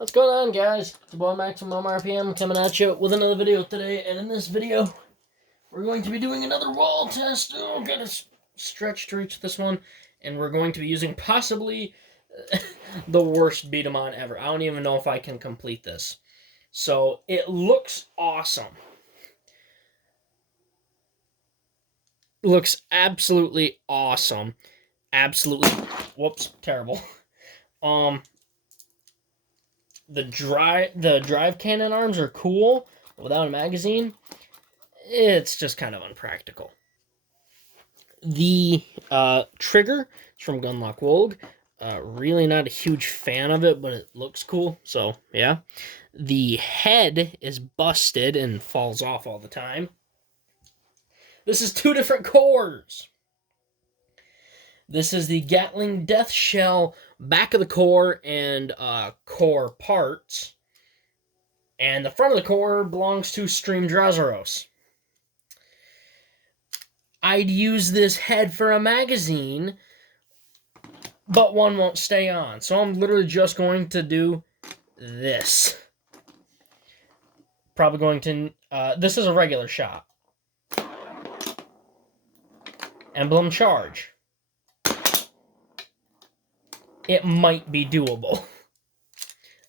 What's going on, guys? It's your boy Maximum RPM coming at you with another video today, and in this video, we're going to be doing another wall test. Oh, gotta stretch to reach this one, and we're going to be using possibly the worst beat 'em on ever. I don't even know if I can complete this. So, it looks awesome. Looks absolutely awesome. Absolutely, whoops, terrible. The drive cannon arms are cool, but without a magazine, it's just kind of unpractical. The trigger is from Gunlock Wogue. Really not a huge fan of it, but it looks cool, so yeah. The head is busted and falls off all the time. This is two different cores. This is the Gatling Death Shell back of the core and core parts. And the front of the core belongs to Stream Drazaros. I'd use this head for a magazine, but one won't stay on. So I'm literally just going to do this. Probably going to... this is a regular shot. Emblem charge. It might be doable.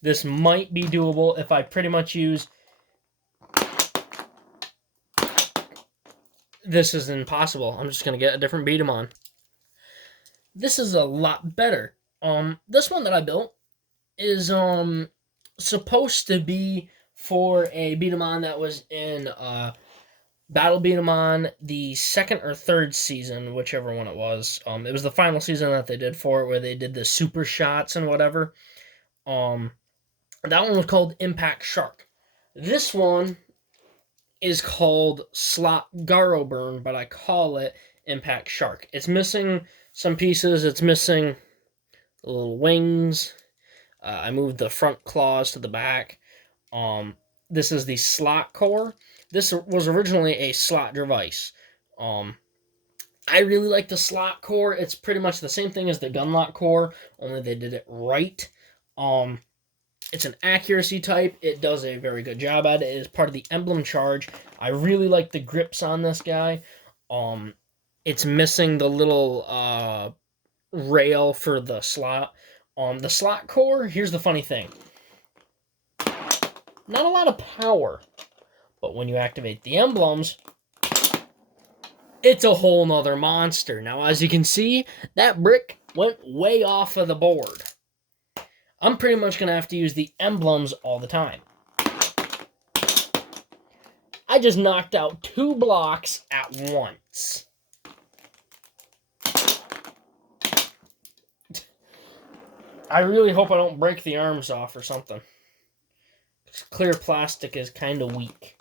This might be doable if I pretty much use... This is impossible. I'm just going to get a different beat 'em on. This is a lot better. This one that I built is supposed to be for a beat 'em on that was in Battle Beat 'em on the second or third season, whichever one it was. It was the final season that they did for it, where they did the super shots and whatever. That one was called Impact Shark. This one is called Slot Garo Burn, but I call it Impact Shark. It's missing some pieces. It's missing the little wings. I moved the front claws to the back. This is the slot core. This was originally a slot device. I really like the slot core. It's pretty much the same thing as the gunlock core, only they did it right. It's an accuracy type. It does a very good job at it. It is part of the emblem charge. I really like the grips on this guy. It's missing the little rail for the slot. The slot core, here's the funny thing. Not a lot of power, but when you activate the emblems, it's a whole nother monster. Now, as you can see, that brick went way off of the board. I'm pretty much going to have to use the emblems all the time. I just knocked out 2 blocks at once. I really hope I don't break the arms off or something. Clear plastic is kind of weak.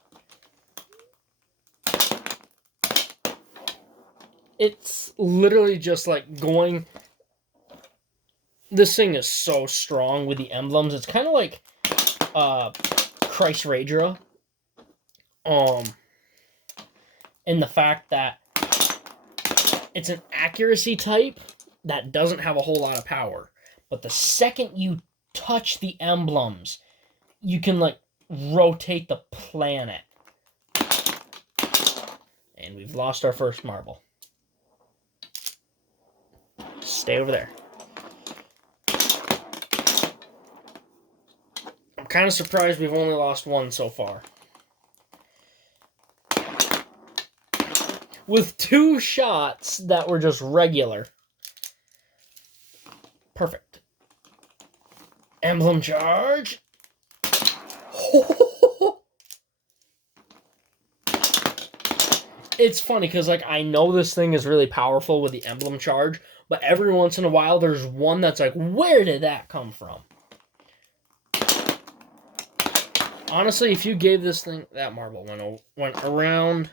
It's literally just like going... This thing is so strong with the emblems. It's kind of like Christ Raedra. In the fact that it's an accuracy type that doesn't have a whole lot of power. But the second you touch the emblems, you can like rotate the planet. And we've lost our first marble. Stay over there. I'm kind of surprised we've only lost one so far. With 2 shots that were just regular. Perfect. Emblem charge. It's funny because like I know this thing is really powerful with the emblem charge, but every once in a while there's one that's like, where did that come from? Honestly, if you gave this thing... That marble went around.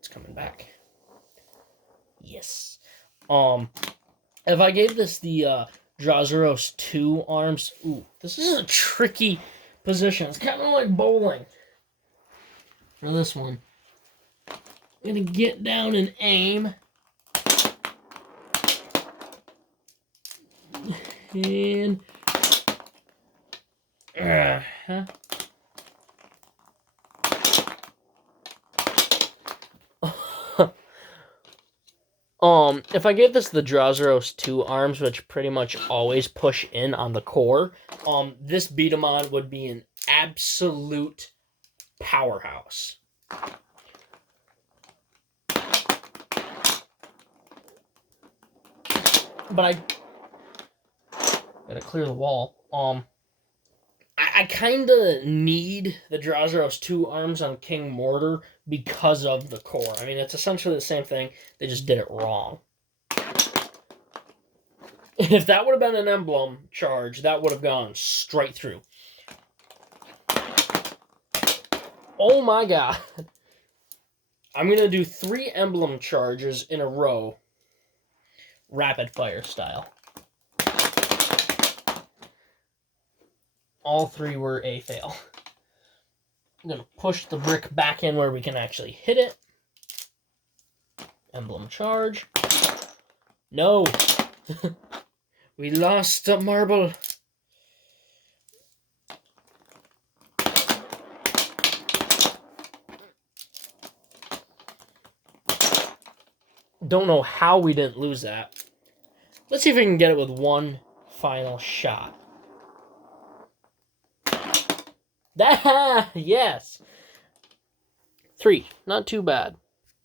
It's coming back. Yes. If I gave this the Drazaros 2 arms... Ooh, this is a tricky position. It's kind of like bowling. For this one. I'm going to get down and aim. And Huh? If I gave this the Drowseros 2 arms, which pretty much always push in on the core, this Daman would be an absolute powerhouse. But I gotta clear the wall. I kind of need the Drowseros 2 arms on King Mortar because of the core. I mean, it's essentially the same thing. They just did it wrong. If that would have been an emblem charge, that would have gone straight through. Oh my god. I'm going to do 3 emblem charges in a row. Rapid fire style. All 3 were a fail. I'm going to push the brick back in where we can actually hit it. Emblem charge. No. We lost the marble. Don't know how we didn't lose that. Let's see if we can get it with one final shot. Yes! 3. Not too bad.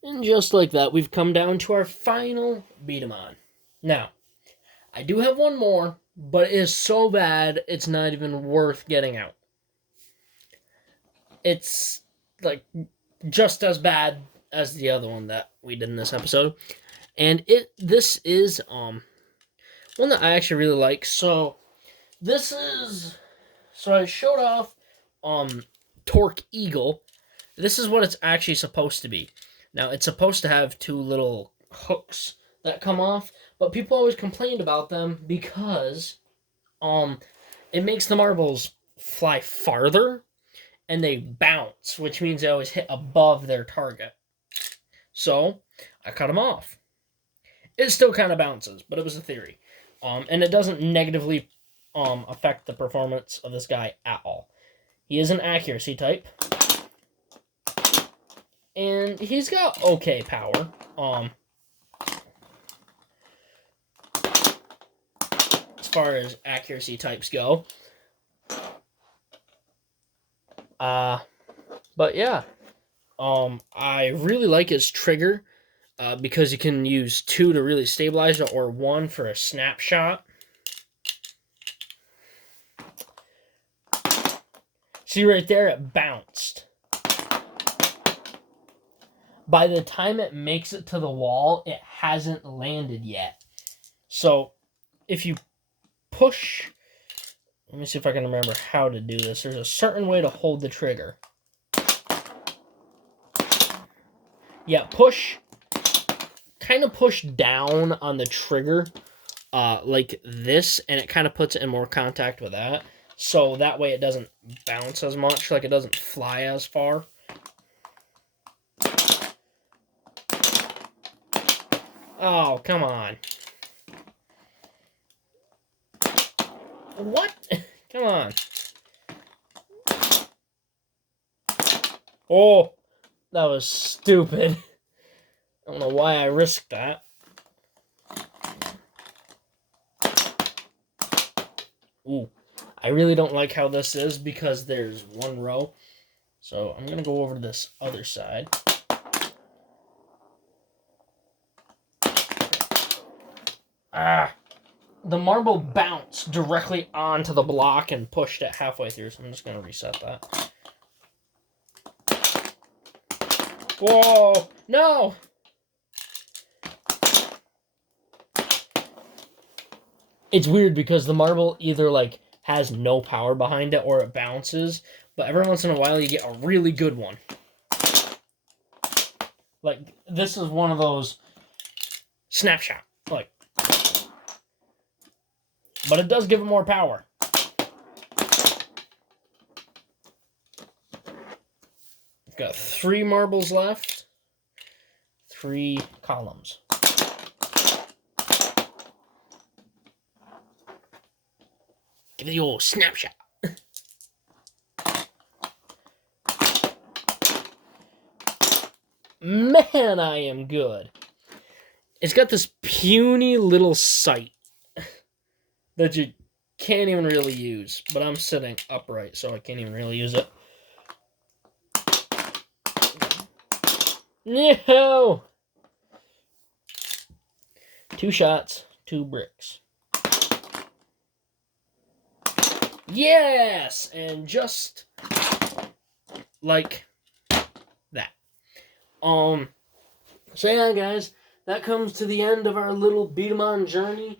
And just like that, we've come down to our final beat 'em on. Now, I do have one more, but it is so bad, it's not even worth getting out. It's, like, just as bad as the other one that we did in this episode. And this is, one that I actually really like. So, this is... So I showed off, Torque Eagle. This is what it's actually supposed to be. Now, it's supposed to have 2 little hooks that come off, but people always complained about them because it makes the marbles fly farther and they bounce, which means they always hit above their target. So I cut them off. It still kind of bounces, but it was a theory. And it doesn't negatively affect the performance of this guy at all. He is an accuracy type. And he's got okay power. As far as accuracy types go. But yeah. I really like his trigger. Because you can use 2 to really stabilize it, or 1 for a snapshot. See right there, it bounced. By the time it makes it to the wall, it hasn't landed yet. So, if you push... Let me see if I can remember how to do this. There's a certain way to hold the trigger. Yeah, push... Kind of push down on the trigger like this, and it kind of puts it in more contact with that. So that way it doesn't bounce as much, like it doesn't fly as far. Oh, come on. What? Come on. Oh, that was stupid. I don't know why I risked that. Ooh, I really don't like how this is because there's 1 row. So I'm going to go over to this other side. The marble bounced directly onto the block and pushed it halfway through. So I'm just going to reset that. Whoa, no! It's weird because the marble either like has no power behind it or it bounces, but every once in a while you get a really good one. Like this is one of those snapshot, like, but it does give it more power. We've got 3 marbles left, 3 columns. Give it the old snapshot. man, I am good. It's got this puny little sight that you can't even really use, but I'm sitting upright, so I can't even really use it. No! 2 shots, 2 bricks. Yes! And just like that. So yeah, guys, that comes to the end of our little beat 'em on journey.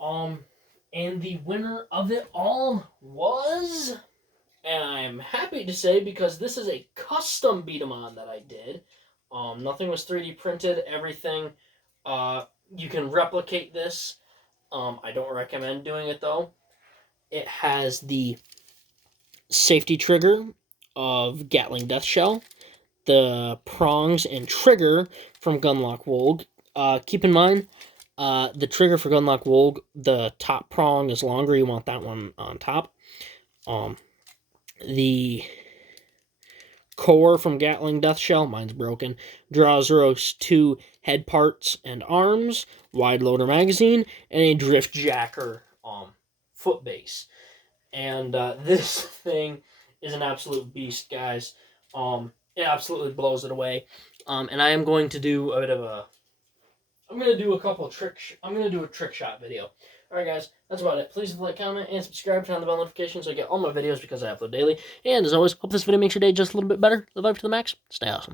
And the winner of it all was, and I'm happy to say, because this is a custom beat 'em on that I did. Nothing was 3D printed. Everything. You can replicate this. I don't recommend doing it though. It has the safety trigger of Gatling Death Shell, the prongs and trigger from Gunlock Wolg. Keep in mind, the trigger for Gunlock Wolg, the top prong is longer. You want that one on top. The core from Gatling Death Shell, mine's broken, draws roast 2 head parts and arms, wide loader magazine, and a drift jacker foot base. And this thing is an absolute beast, guys. It absolutely blows it away. And I am going to do a bit of a... I'm going to do a couple I'm going to do a trick shot video. Alright, guys, that's about it. Please like, comment, and subscribe. Turn on the bell notifications so I get all my videos because I upload daily. And as always, hope this video makes your day just a little bit better. Live life to the max. Stay awesome.